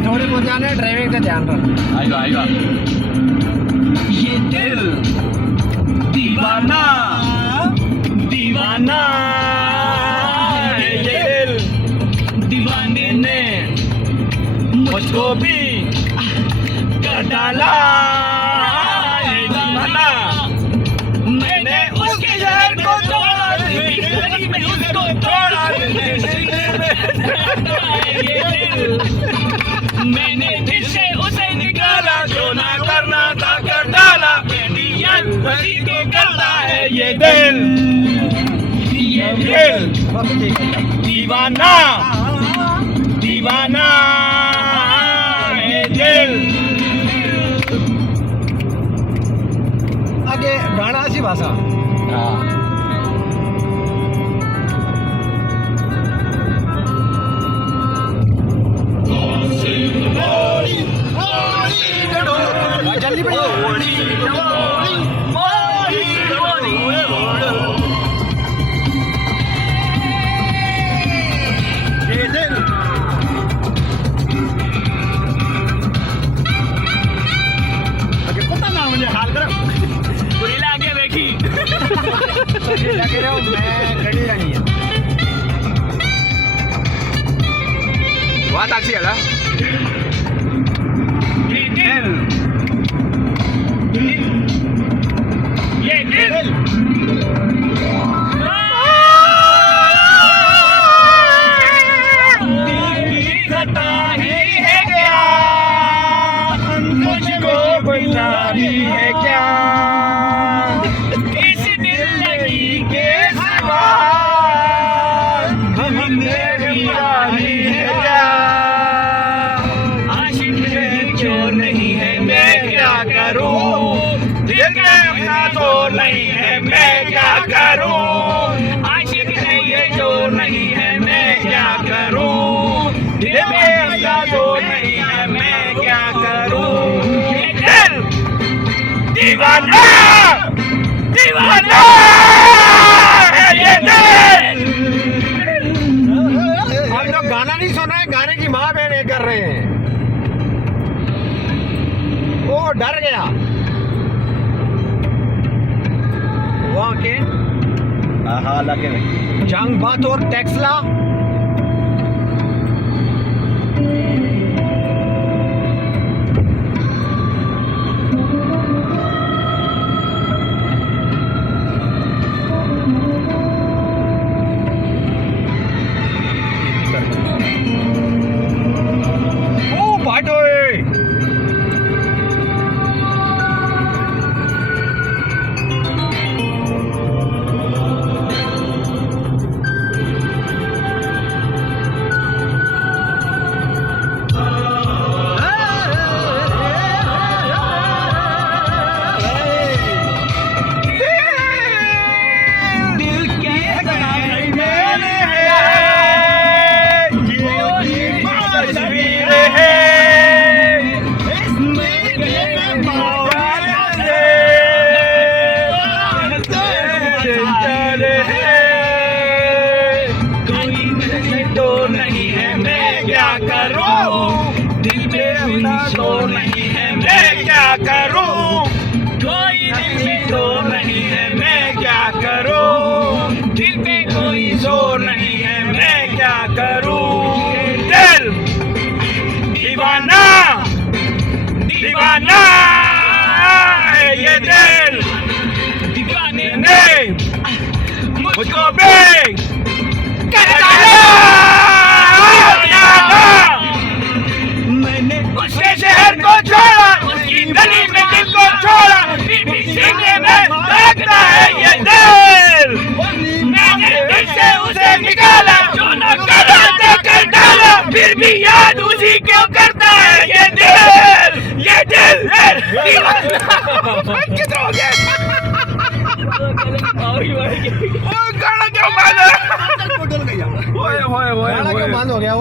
थोड़े बहुत जाने ड्राइविंग का ध्यान रखना। आएगा आएगा। ये दिल दीवाना दीवाना है, ये दिल दीवाने ने मुझको भी कर डाला है दीवाना। मैंने उसके शहर को तोड़ा, मैं उसको तोड़ा, ये दिल मैंने दिल से उसे निकाला, जो ना करना था कर डाला, बेटियां वही तो करता है ये दिल दीवाना दीवाना है दिल। आगे गाना सी भाषा जल्दी पता ना मुझे हाल करो पूरी लाके देखी लगे रहो मैं गड़ी रही है वहाँ टैक्सी है ना ये दिल है क्या इस दिल लगी के सिवा हम मेरी यारी है क्या आशिक है चोर नहीं है मैं क्या करूं, दिल का अपना जोर नहीं है मैं क्या करूं, आशिक है ये चोर नहीं है मैं क्या करूं, दिल में अपना जोर नहीं है मैं क्या करूं। ये दिल दीवाना दीवाना है ये दिल। हम लोग गाना नहीं सुन रहे, गाने की माँ बहन ये कर रहे हैं। वो डर गया वाके हाँ लगे जंग बात और टेक्सला करूं, कोई दिल में जोर नहीं है मैं क्या करूं, दिल पे कोई जोर नहीं है मैं क्या करूं। दिल दीवाना दीवाना है ये दिल, दीवाने ने मुझको भी कर डाला। मैंने उसके शहर को छोड़ा, उसकी गली में दिल को छोड़ा, फिर भी सीने में भागता है ये दिल। मैंने दिल से उसे निकाला, जो न करा था कर डाला, फिर भी याद उसी क्यों करता है ये दिल। ये दिल कितना हो गया? गाना क्यों बंद हो गया? गाना क्यों बंद हो गया?